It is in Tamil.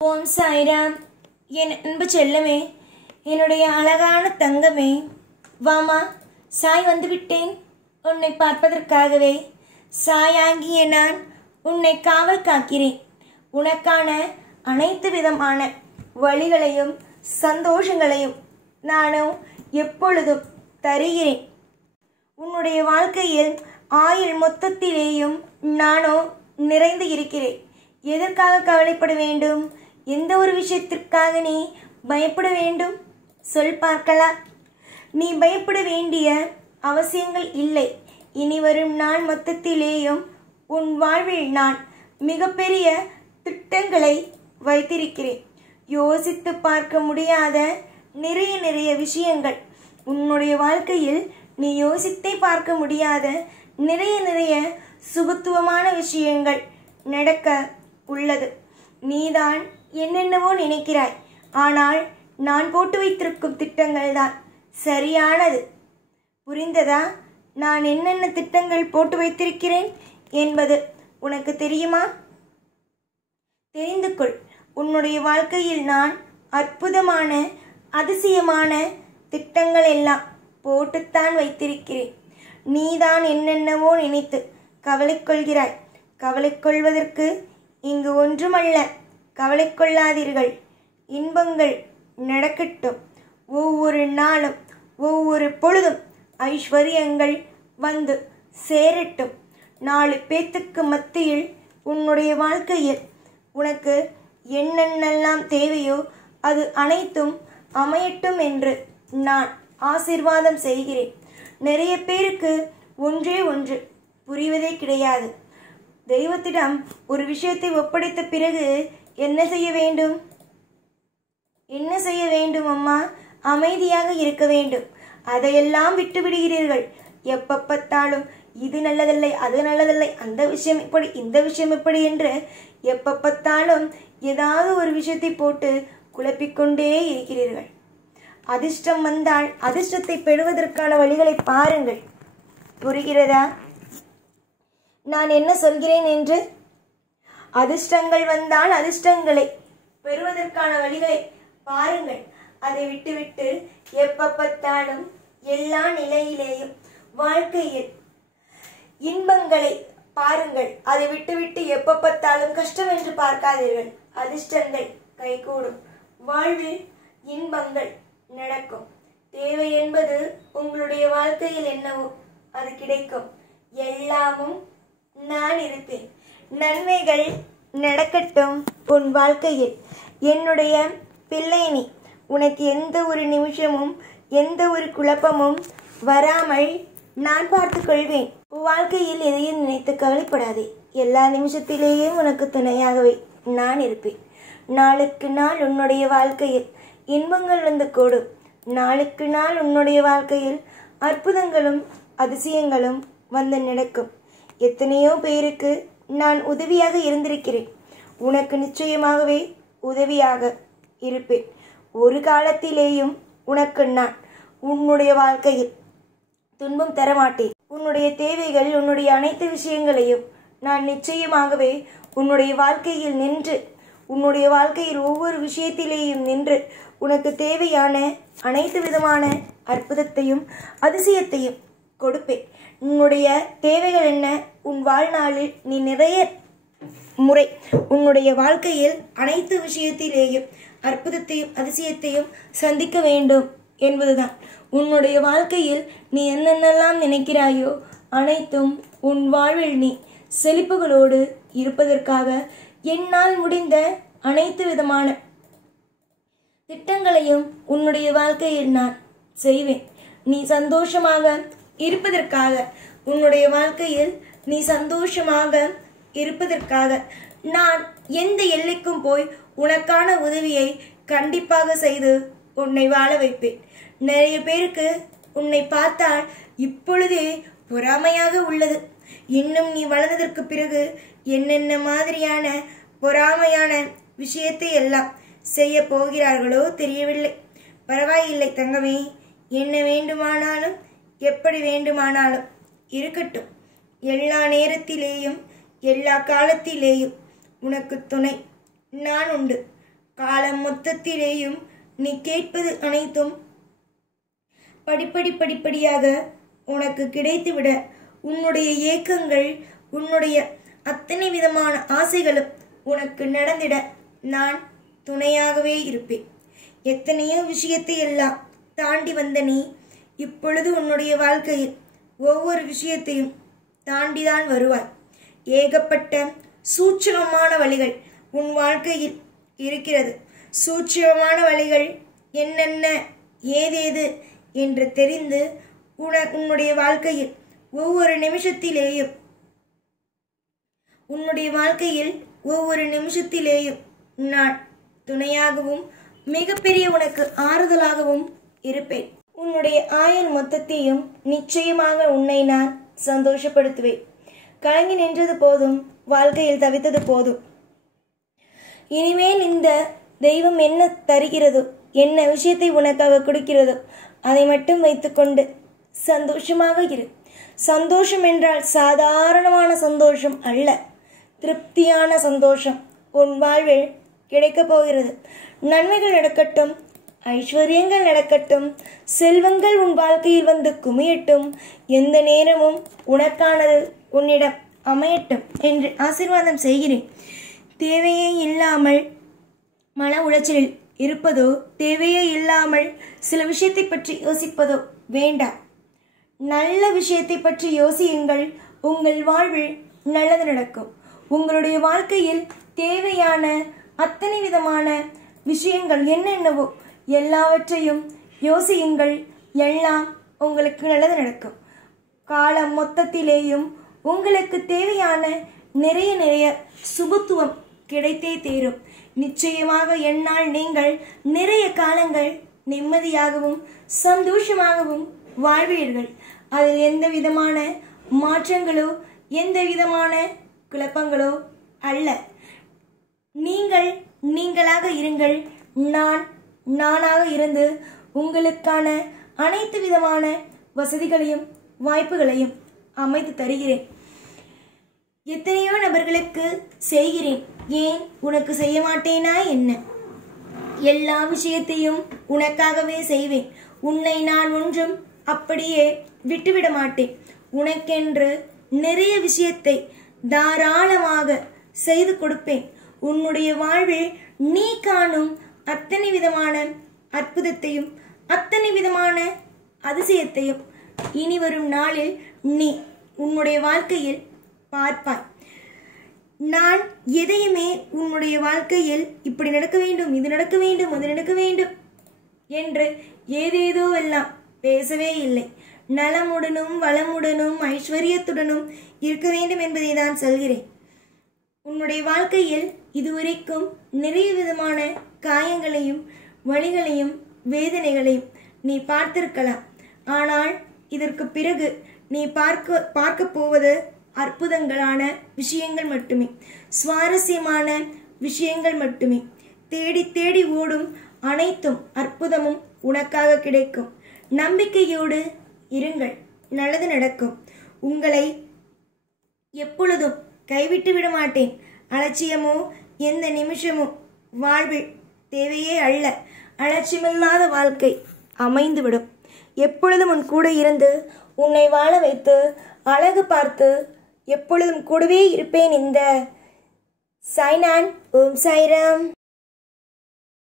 ஓம் சாய்ராம். என் அன்பு செல்லமே, என்னுடைய அழகான தங்கமே, வாமா, சாய் வந்துவிட்டேன் உன்னை பார்ப்பதற்காகவே. சாயாகிய நான் உன்னை காவல் காக்கிறேன். உனக்கான அனைத்து விதமான வழிகளையும் சந்தோஷங்களையும் நானும் எப்பொழுதும் தருகிறேன். உன்னுடைய வாழ்க்கையில் ஆயுள் மொத்தத்திலேயும் நானோ நிறைந்து இருக்கிறேன். எதற்காக கவலைப்பட வேண்டும்? எந்த ஒரு விஷயத்திற்காக நீ பயப்பட வேண்டும்? சொல் பார்க்கலாம். நீ பயப்பட வேண்டிய அவசியங்கள் இல்லை. இனி வரும் நாள் மொத்தத்திலேயும் உன் வாழ்வில் நான் மிகப்பெரிய திட்டங்களை வைத்திருக்கிறேன். யோசித்து பார்க்க முடியாத நிறைய விஷயங்கள் உன்னுடைய வாழ்க்கையில், நீ யோசித்தே பார்க்க முடியாத நிறைய சுபத்துவமான விஷயங்கள் நடக்க உள்ளது. நீதான் என்னென்னவோ நினைக்கிறாய், ஆனால் நான் போட்டு வைத்திருக்கும் திட்டங்கள் தான் சரியானது. புரிந்ததா? நான் என்னென்ன திட்டங்கள் போட்டு வைத்திருக்கிறேன் என்பது உனக்கு தெரியுமா? தெரிந்து கொள். உன்னுடைய வாழ்க்கையில் நான் அற்புதமான அதிசயமான திட்டங்கள் எல்லாம் போட்டுத்தான் வைத்திருக்கிறேன். நீதான் என்னென்னவோ நினைத்து கவலை கொள்கிறாய். கவலை கொள்வதற்கு இங்கு ஒன்றுமல்ல. கவலை கொள்ளாதீர்கள். இன்பங்கள் நடக்கட்டும். ஒவ்வொரு நாளும் ஒவ்வொரு பொழுதும் ஐஸ்வர்யங்கள் வந்து சேரட்டும். 4 பேத்துக்கு மத்தியில் உன்னுடைய வாழ்க்கையில் உனக்கு என்னென்னலாம் தேவையோ அது அனைத்தும் அமையட்டும் என்று நான் ஆசீர்வாதம் செய்கிறேன். நிறைய பேருக்கு ஒன்றே ஒன்று புரிவதே கிடையாது. தெய்வத்திடம் ஒரு விஷயத்தை ஒப்படைத்த பிறகு என்ன செய்ய வேண்டும்? என்ன செய்ய வேண்டும் அம்மா? அமைதியாக இருக்க வேண்டும். அதையெல்லாம் விட்டு விடுகிறீர்கள். எப்ப பார்த்தாலும் இது நல்லதில்லை, அது நல்லதில்லை, அந்த விஷயம் இப்படி, இந்த விஷயம் இப்படி என்று எப்ப பார்த்தாலும் ஏதாவது ஒரு விஷயத்தை போட்டு குழப்பிக்கொண்டே இருக்கிறீர்கள். அதிர்ஷ்டம் வந்தால் அதிர்ஷ்டத்தை பெறுவதற்கான வழிகளை பாருங்கள். புரிகிறதா நான் என்ன சொல்கிறேன் என்று? அதிர்ஷ்டங்கள் வந்தால் அதிர்ஷ்டங்களை பெறுவதற்கான வழிகளை பாருங்கள். அதை விட்டுவிட்டு எப்ப பார்த்தாலும் எல்லா நிலையிலேயும் வாழ்க்கையில் இன்பங்களை பாருங்கள். அதை விட்டுவிட்டு எப்ப பார்த்தாலும் கஷ்டம் என்று பார்க்காதீர்கள். அதிர்ஷ்டங்கள் கைகூடும். வாழ்வில் இன்பங்கள் நடக்கும். தேவை என்பது உங்களுடைய வாழ்க்கையில் என்னவோ அது கிடைக்கும். எல்லாமும் நான் இருப்பேன். நன்மைகள் நடக்கட்டும் உன் வாழ்க்கையில். என்னுடைய பிள்ளை நீ. உனக்கு எந்த ஒரு நிமிஷமும் எந்த ஒரு குழப்பமும் வராமல் நான் பார்த்து கொள்வேன். உன் வாழ்க்கையில் எதையும் நினைத்து கவலைப்படாதே. எல்லா நிமிஷத்திலேயும் உனக்கு துணையாகவே நான் இருப்பேன். நாளுக்கு நாள் உன்னுடைய வாழ்க்கையில் இன்பங்கள் வந்து கூடும். நாளுக்கு நாள் உன்னுடைய வாழ்க்கையில் அற்புதங்களும் அதிசயங்களும் வந்து நடக்கும். எத்தனையோ பேருக்கு நான் உதவியாக இருந்திருக்கிறேன். உனக்கு நிச்சயமாகவே உதவியாக இருப்பேன். ஒரு காலத்திலேயும் உனக்கு நான் உன்னுடைய வாழ்க்கையில் துன்பம் தரமாட்டேன். உன்னுடைய தேவைகள், உன்னுடைய அனைத்து விஷயங்களையும் நான் நிச்சயமாகவே உன்னுடைய வாழ்க்கையில் நின்று, உன்னுடைய வாழ்க்கையில் ஒவ்வொரு விஷயத்திலேயும் நின்று உனக்கு தேவையான அனைத்து விதமான அற்புதத்தையும் அதிசயத்தையும் கொடுப்பேன். உன்னுடைய தேவைகள் என்ன? உன் வாழ்நாளில் நீ நிறைய முறை உன்னுடைய வாழ்க்கையில் அனைத்து விஷயத்திலேயும் அற்புதத்தையும் அதிசயத்தையும் சந்திக்க வேண்டும் என்பதுதான். உன்னுடைய வாழ்க்கையில் நீ என்னென்னலாம் நினைக்கிறாயோ அனைத்தும் உன் வாழ்வில் நீ செழிப்புகளோடு இருப்பதற்காக என்னால் முடிந்த அனைத்து விதமான திட்டங்களையும் உன்னுடைய வாழ்க்கையில் நான் செய்வேன். நீ சந்தோஷமாக இருப்பதற்காக, உன்னுடைய வாழ்க்கையில் நீ சந்தோஷமாக இருப்பதற்காக நான் எந்த எல்லைக்கும் போய் உனக்கான உதவியை கண்டிப்பாக செய்து உன்னை வாழ வைப்பேன். நிறைய பேருக்கு உன்னை பார்த்தால் இப்பொழுதே பொறாமையாக உள்ளது. இன்னும் நீ வளர்ந்ததற்கு பிறகு என்னென்ன மாதிரியான பொறாமையான விஷயத்தை எல்லாம் செய்ய போகிறார்களோ தெரியவில்லை. பரவாயில்லை தங்கமே, என்ன வேண்டுமானாலும் எப்படி வேண்டுமானாலும் இருக்கட்டும். எல்லா நேரத்திலேயும் எல்லா காலத்திலேயும் உனக்கு துணை நான் உண்டு. காலம் மொத்தத்திலேயும் நீ கேட்பது அனைத்தும் படிப்படியாக உனக்கு கிடைத்துவிட, உன்னுடைய ஏக்கங்கள், உன்னுடைய அத்தனை விதமான ஆசைகளும் உனக்கு நடந்திட நான் துணையாகவே இருப்பேன். எத்தனையோ விஷயத்தை எல்லாம் தாண்டி வந்த நீ இப்பொழுது உன்னுடைய வாழ்க்கையில் ஒவ்வொரு விஷயத்தையும் தாண்டிதான் வருவாய். ஏகப்பட்ட சூட்சமமான வழிகள் உன் வாழ்க்கையில் இருக்கிறது. சூட்சமமான வழிகள் என்னென்ன, ஏதேது என்று தெரிந்து உன்னுடைய வாழ்க்கையில் ஒவ்வொரு நிமிஷத்திலேயும் நான் துணையாகவும் மிகப்பெரிய உனக்கு ஆறுதலாகவும் இருப்பேன். உன்னுடைய ஆயுள் மொத்தத்தையும் நிச்சயமாக உன்னை நான் சந்தோஷப்படுத்துவேன். கலங்கி நின்றது போதும், வாழ்க்கையில் தவித்தது போதும். இனிமேல் இந்த தெய்வம் என்ன தருகிறதோ, என்ன விஷயத்தை உனக்காக கொடுக்கிறதோ அதை மட்டும் வைத்துக்கொண்டு சந்தோஷமாக இரு. சந்தோஷம் என்றால் சாதாரணமான சந்தோஷம் அல்ல, திருப்தியான சந்தோஷம் உன் வாழ்வில் கிடைக்கப் போகிறது. நன்மைகள் நடக்கட்டும், ஐஸ்வர்யங்கள் நடக்கட்டும், செல்வங்கள் உன் வாழ்க்கையில் வந்து குமியட்டும், எந்த நேரமும் உனக்கானது உன்னிடம் அமையட்டும் என்று ஆசீர்வாதம் செய்கிறேன். தேவையே இல்லாமல் மன உளைச்சலில் இருப்பதோ, தேவையே இல்லாமல் சில விஷயத்தை பற்றி யோசிப்பதோ வேண்டாம். நல்ல விஷயத்தை பற்றி யோசியுங்கள். உங்கள் வாழ்வில் நல்லது நடக்கும். உங்களுடைய வாழ்க்கையில் தேவையான அத்தனை விதமான விஷயங்கள் என்னென்னவோ எல்லாவற்றையும் யோசியுங்கள். எல்லாம் உங்களுக்கு நல்லது நடக்கும். காலம் மொத்தத்திலேயும் உங்களுக்கு தேவையான நிறைய சுபத்துவம் கிடைத்தே தீரும். நிச்சயமாக என்னால் நீங்கள் நிறைய காலங்கள் நிம்மதியாகவும் சந்தோஷமாகவும் வாழ்வீர்கள். அதில் எந்த விதமான மாற்றங்களோ, எந்த விதமான குழப்பங்களோ அல்ல. நீங்கள் நீங்களாக இருங்கள். நான் நானாக இருந்து உங்களுக்கான அனைத்து விதமான வசதிகளையும் வாய்ப்புகளையும் அமைத்து தருகிறேன். எத்தனையோ நபர்களுக்கு செய்கிறேன், ஏன் உனக்கு செய்ய மாட்டேனா என்ன? எல்லா விஷயத்தையும் உனக்காகவே செய்வேன். உன்னை நான் ஒன்றும் அப்படியே விட்டுவிட மாட்டேன். உனக்கென்று நிறைய விஷயத்தை தாராளமாக செய்து கொடுப்பேன். உன்னுடைய வாழ்வில் நீ காணும் அத்தனை விதமான அற்புதத்தையும் அத்தனை விதமான அதிசயத்தையும் இனி வரும் நாளில் நீ உன்னுடைய வாழ்க்கையில் பார்ப்பாய். நான் எதையுமே உன்னுடைய வாழ்க்கையில் இப்படி நடக்க வேண்டும், இது நடக்க வேண்டும், அது நடக்க வேண்டும் என்று ஏதேதோ எல்லாம் பேசவே இல்லை. நலமுடனும் வளமுடனும் ஐஸ்வர்யத்துடனும் இருக்க வேண்டும் என்பதை தான் சொல்கிறேன். உன்னுடைய வாழ்க்கையில் இதுவரைக்கும் நிறைய விதமான காயங்களையும் வலிகளையும் வேதனைகளையும் நீ பார்த்திருக்கலாம். ஆனால் இதற்கு பிறகு நீ பார்க்க போவது அற்புதங்களான விஷயங்கள் மட்டுமே, சுவாரஸ்யமான விஷயங்கள் மட்டுமே. தேடி தேடி ஓடும் அனைத்தும் அற்புதமும் உனக்காக கிடைக்கும். நம்பிக்கையோடு இருங்கள், நல்லது நடக்கும். உங்களை எப்பொழுதும் கைவிட்டு விட மாட்டேன். அலட்சியமோ எந்த நிமிஷமோ வாழ்வில் தேவையே அல்ல. அலட்சியமில்லாத வாழ்க்கை அமைந்துவிடும். எப்பொழுதும் உன் கூட இருந்து உன்னை வாழ வைத்து அழகு பார்த்து எப்பொழுதும் கூடவே இருப்பேன். இந்த சாய்நான். ஓம் சாய்ராம்.